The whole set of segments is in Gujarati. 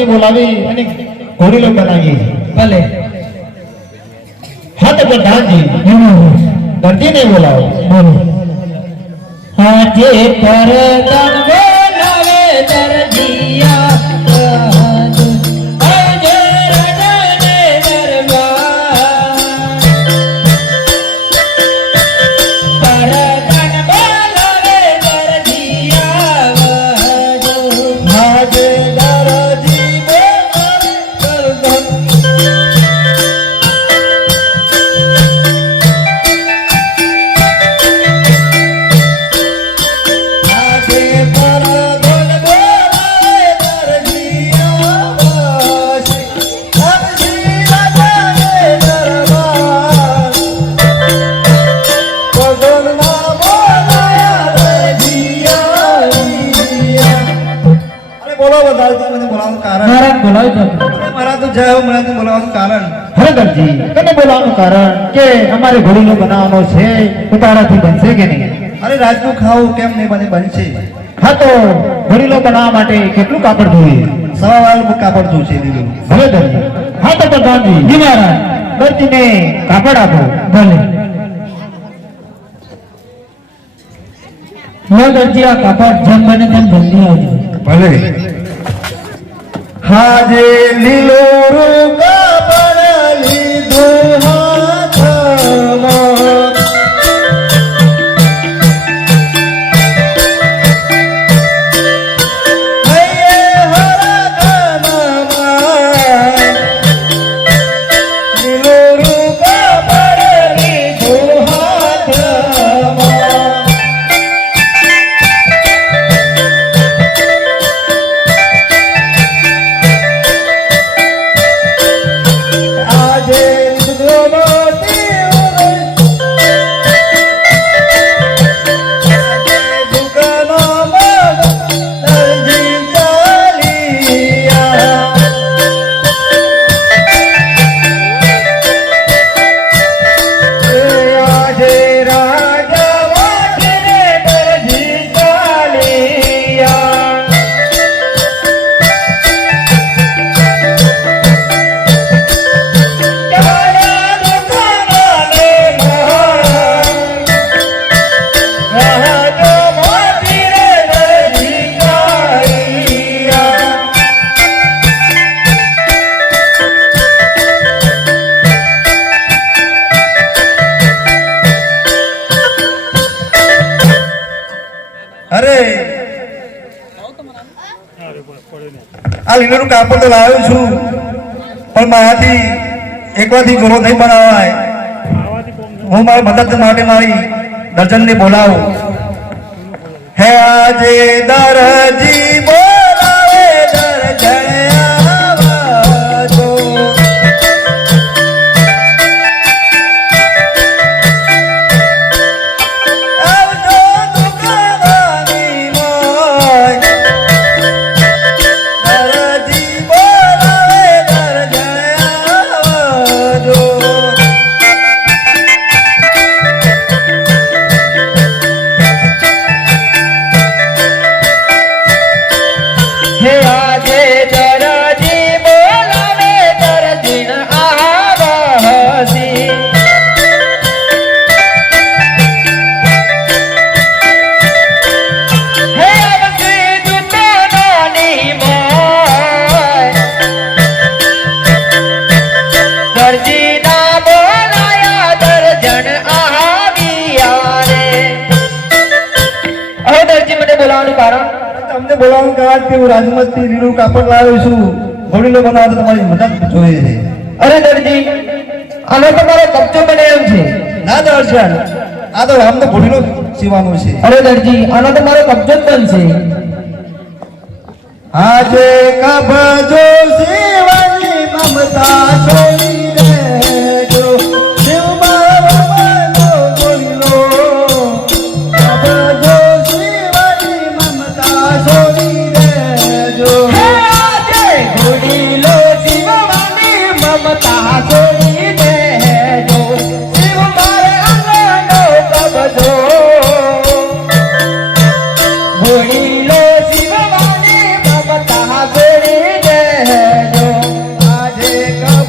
દરજીને બોલાવી. અને ઘોડીલો બનાવીએ ભલે. હા તો પ્રધાનજી ને બોલાવો. બોલો. આજે પરદન કારણ? બોલાવે મારા તો જય હો મને તો બોલાવવાનું કારણ. હરદરજી કને બોલાવવાનું કારણ કે અમારે ઘોડીલો બનાવવાનો છે ઉતાળાથી બનશે કે નહીં? અરે રાજનું ખાવું કેમ નહીં બને બનશે. હા તો ઘોડીલો બનાવવા માટે કેટલું કાપડ જોઈએ? સવા વાળ કાપડ જોશે દીધું હા તો પ્રધાનજી જી મહારાજ કાપડ આપો. ભલે. લો દર્જી આ કાપડ જેમ બને તેમ જલ્દી આવજો. ભલે. હાજે લીલો કાપડ લીધું કાપડ તો લાવ્યો છું. પણ મારાથી એકવાથી ઘરો નહીં બનાવાય. હું મારી મદદ માટે મારી દર્જનને બોલાવું. હે આજે દરજી તમને બોલાવું કારણ કે હું રાજમતથી લીલું કાપડ લાવ્યો છું ઘોડીલો બનાવવા તમારી મદદ જોઈએ છે. અરે દરજી આનો તમારો કબજો બને એમ છે. ના દર્શન આ તો આમ તો ઘોડીલો સીવાનો છે. અરે દરજી આનો તમારો કબજો જ બનશે. આજે કબજો સીવાની મમતા છોડી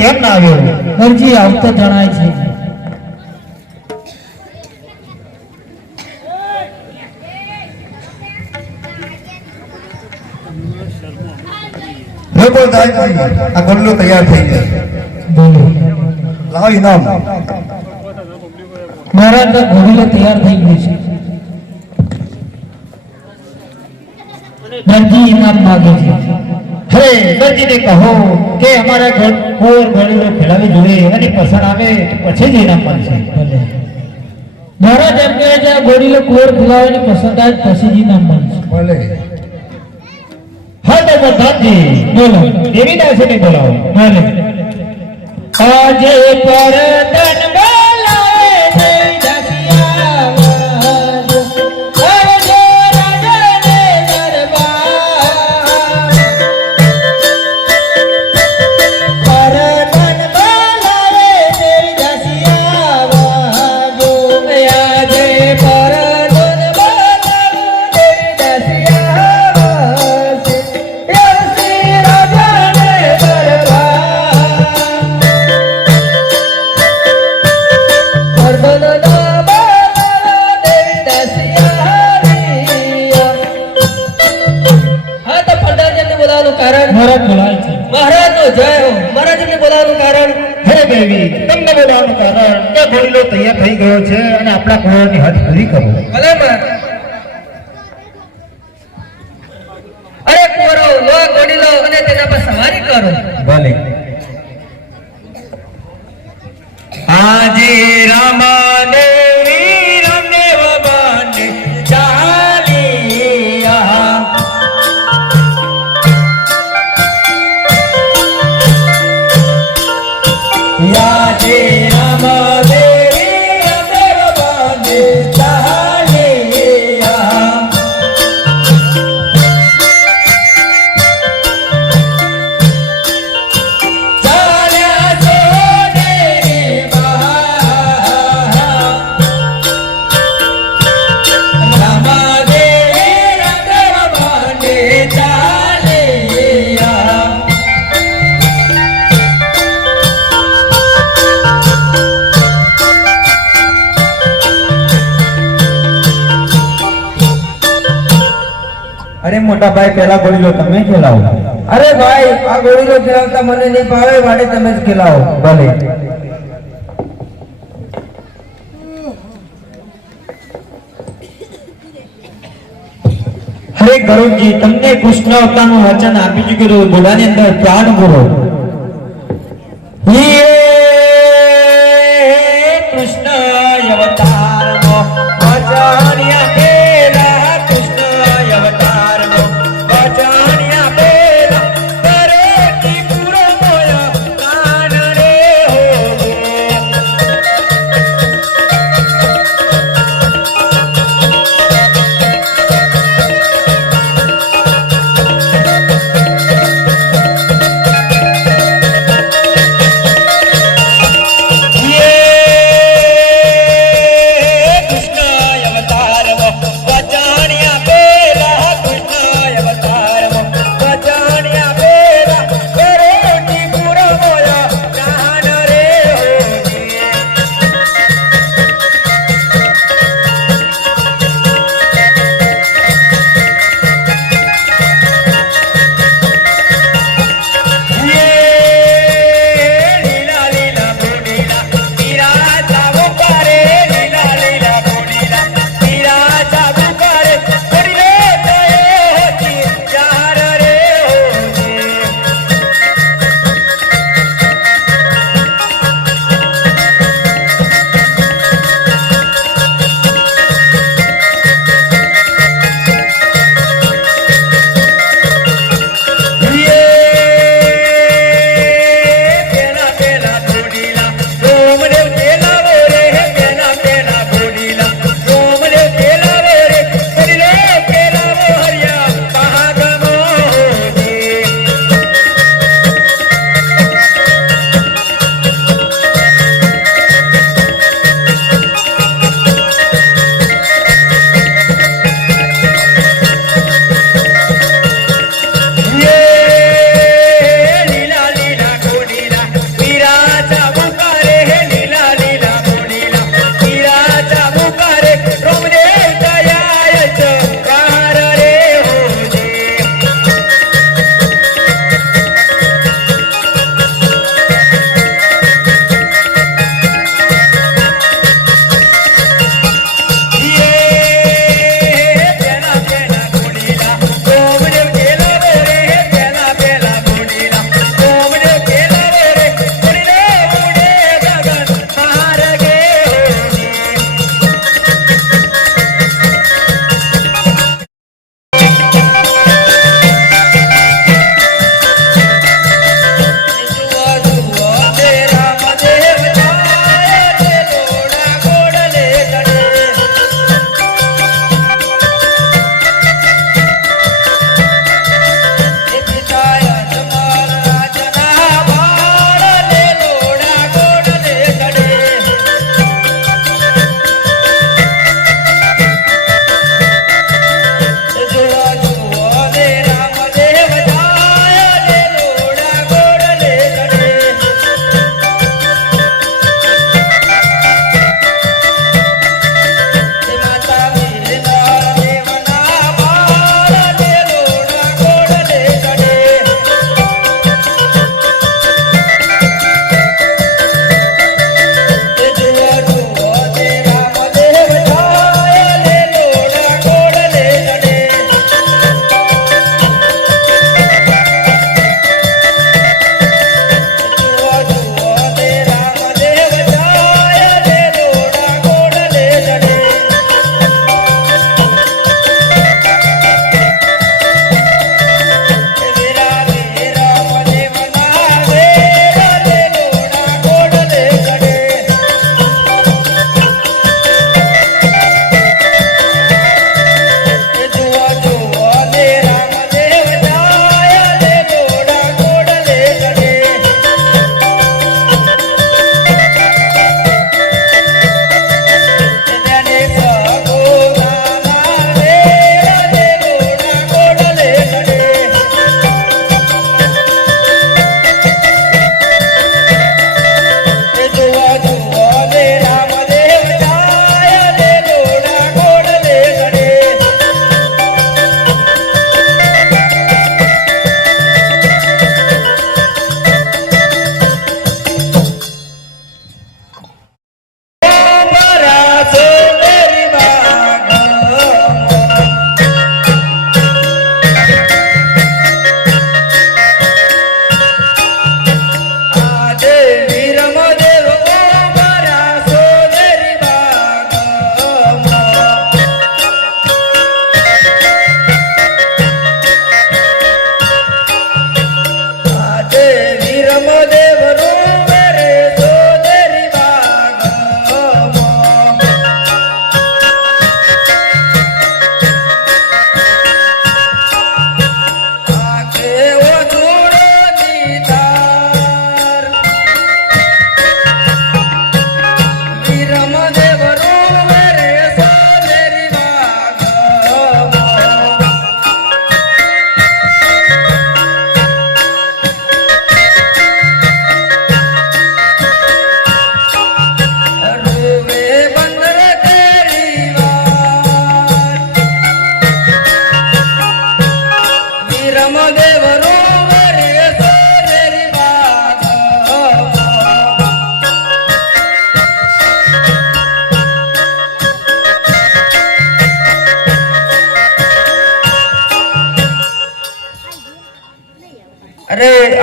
કેમ ના આવ્યો. દરજી આવતો જણાય છે. મહારાજ ગોલ્લો તૈયાર થઈ ગયું. છે. દરજી કહો કે અમારા ઘર કોઈ ગળીને ખેલાવી જોઈએ એનાની પસંદ આવે પછી જ ઇનામ મળશે કોર ખિલાવે પસંદ આવે પછી જ હા તો પ્રધાનજી બોલો. દેવી દાસે બોલાવો. આજે પર કરો. ભલે. આજે રામાને અરે મોટા ભાઈ પેલા બોલી તમે ખેલાવો. અરે ભાઈ આ ગોળીનો ખેલાવતા મને નહીં ભાવે માટે તમે જ ખેલાવો. ભલે. હરે ગરુડજી તમને કૃષ્ણ અવતારનું વચન આપી ચૂક્યું હતું. ઘોડાની અંદર પ્રાણ પૂરો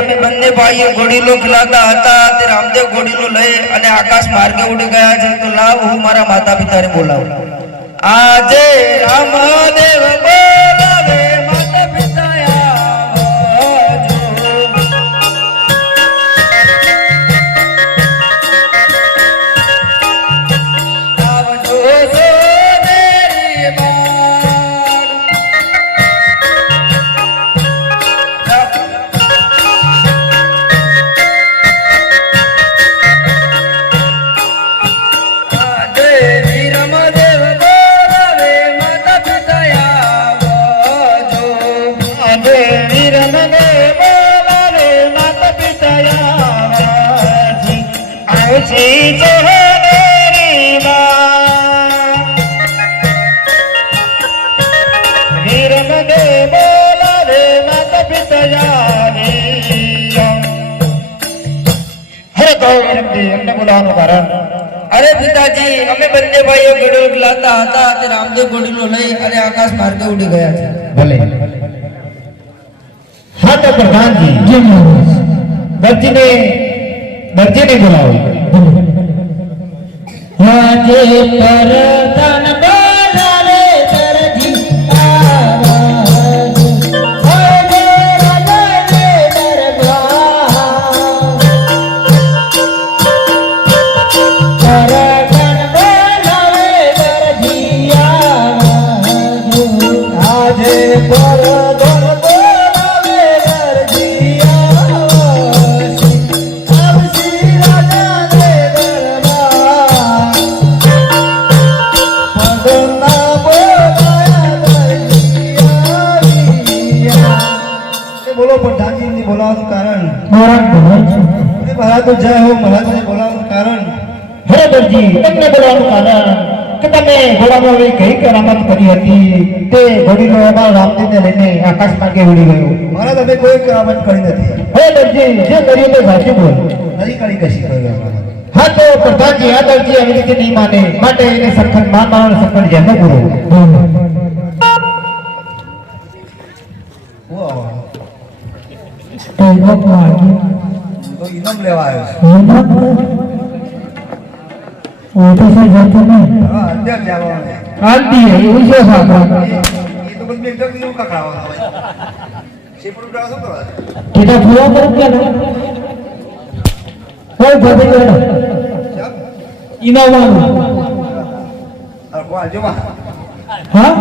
અમે બંને ભાઈઓ ઘોડીલો ખીલાતા હતા તે રામદેવ ઘોડીલો લઈ અને આકાશ માર્ગે ઉડી ગયા છે. તો લાવ હું મારા માતા પિતાને બોલાવું. આજે રામદેવ બોલાવે. આવજી સોનેરી માં. વિરમદેવ બોલાવે માતા પિતા આવ્યા. હે તો વિરમજી કારણ અરે પિતાજી અમે બંને ભાઈઓ લાતા હતા તે રામદેવ ગોળીલો લઈ અને આકાશ માર્ગે ઉડી ગયા છે ભલે હા તો પ્રધાનજી જે મહારાજ દરજીને દરજીને બોલાવો આજે પરતન બોલાવે તો જય હો મહારાજને બોલાવવાનું કારણ. હે દરજી તમને બોલાવવાનું કારણ કે તમે ઘોડામાં આવી કઈ કરામત કરી હતી. તે ઘોડીનો અમારા રામદેવને લઈને આકાશ માર્ગે ઉડી ગયો. મહારાજ અમે કોઈ કરામત કરી નથી. હે દરજી જે કર્યું તે સાચું બોલ. નથી કરી કશી કરી મહારાજ. હા તો પ્રધાનજી આ દરજી આવી રીતે નહીં માને. માટે એને સખત માન માનો સખત જેમ પૂરો. હું આવો? તો ઇનામ લેવા આવ્યો છું. હા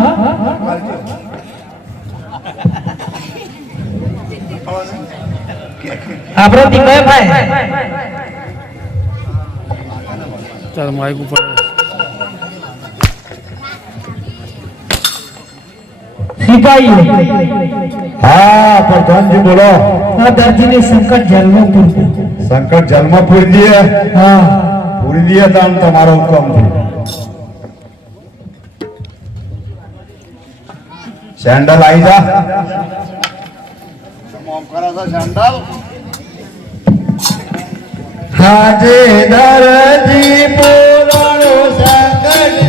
આપણો ટીકા ભાઈ? ચાલ માઈક ઉપર સિપાહી હા પ્રધાનજી બોલો. આ દર્દીને સંકટ જન્મ પૂરતું સંકટ જન્મ પૂરી દે હા. પૂરી દે તો તમારો હુકમ છે. સેન્ડલ આવી જા. હાજે દરજી પુરાણો સંકટ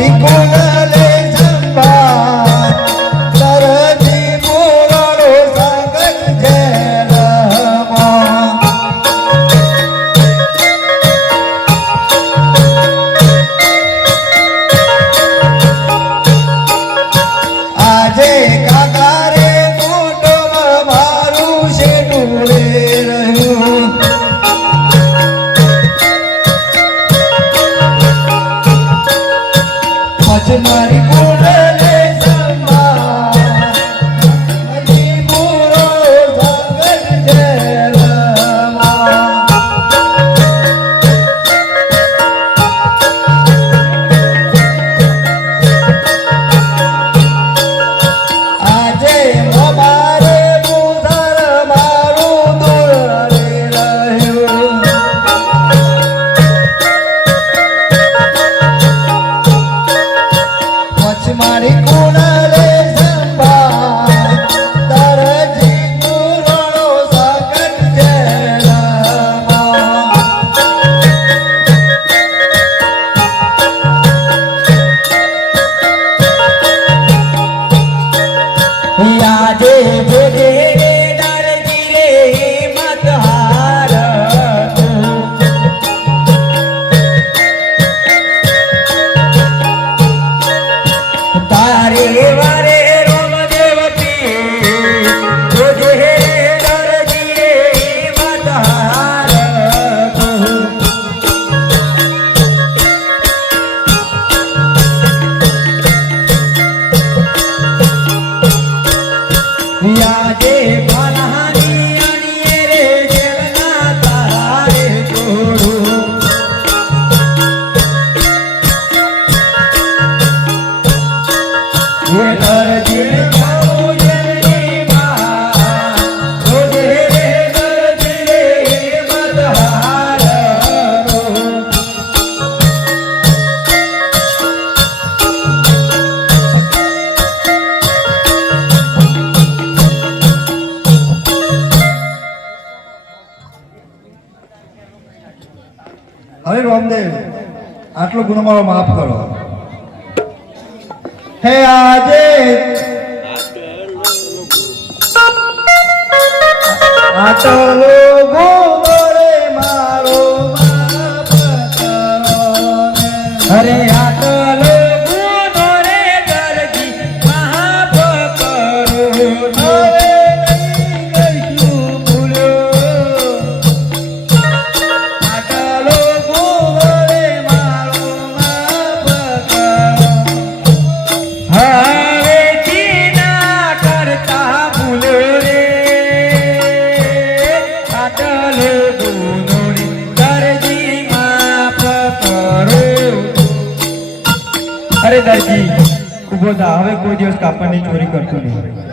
Manicom અમારો માફ કરો. હે આજે આટલો ગો કોઈ દિવસ કાપડની ચોરી કરતો નહીં.